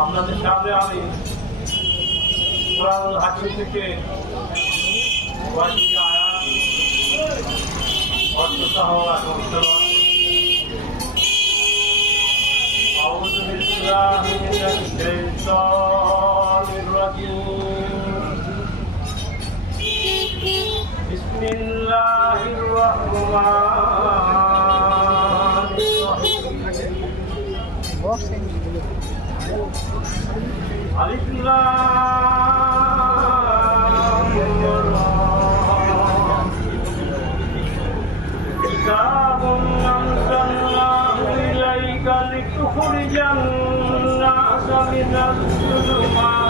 আপনাদের সামনে আমি কোরআন হাকিম থেকে কয়েকটি আয়াত অর্থসহ এখন তেলাওয়াত أعوذ بالله من الشيطان الرجيم بسم الله الرحمن كتاب أنزلناه إليك لتخرج الناس من الظلمات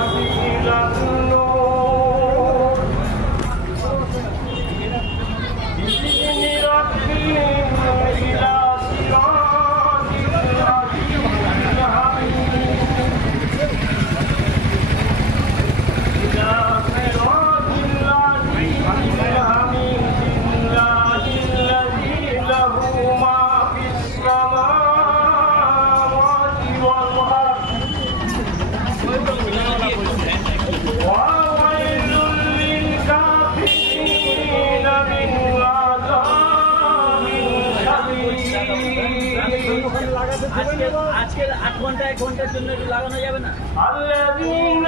আজকের আট ঘন্টা এক ঘন্টার জন্য একটু লাগানো যাবে না الذين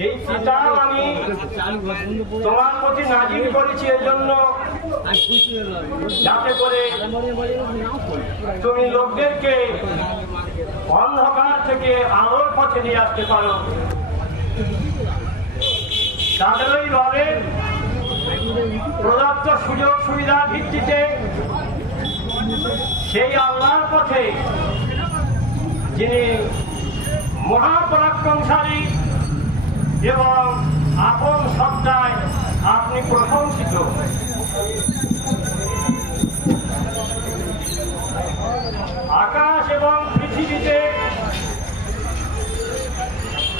এই কিতাব আমি তোমার প্রতি নাজিল করেছি এই জন্য যাতে করে তুমি লোকদেরকে অন্ধকার থেকে আলোর পথে নিয়ে আসতে পারো তাদেরই রবে প্রদত্ত সুযোগ সুবিধার ভিত্তিতে সেই আল্লাহর পথে যিনি মহাপরাক্রমশালী এবং আপন সত্তায় আপনি প্রশংসিত। আকাশ এবং পৃথিবীতে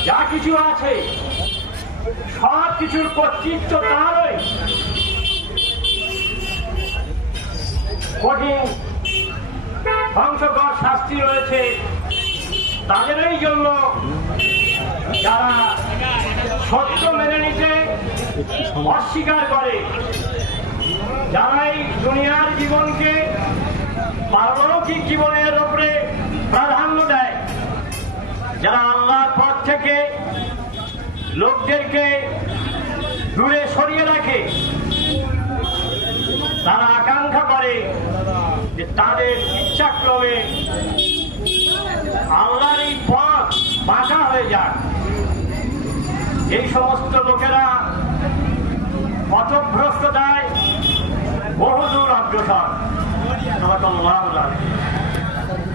যা কিছু আছে সব কিছুর কর্তৃত্ব তারই। কঠিন ধ্বংসকর শাস্তি রয়েছে তাদেরই জন্য যারা সত্য মেনে নিতে অস্বীকার করে। যারা এই দুনিয়ার জীবনকে পারলৌকিক জীবনের উপরে প্রাধান্য দেয়, যারা আল্লাহর পথ থেকে লোকদেরকে দূরে সরিয়ে রাখে। তারা আকাঙ্ক্ষা করে যে তাদের ইচ্ছাক্রমে আল্লাহর এই পথ বাঁকা হয়ে যাক। এই সমস্ত লোকেরা পথভ্রষ্টতায় বহুদূর অগ্রসর।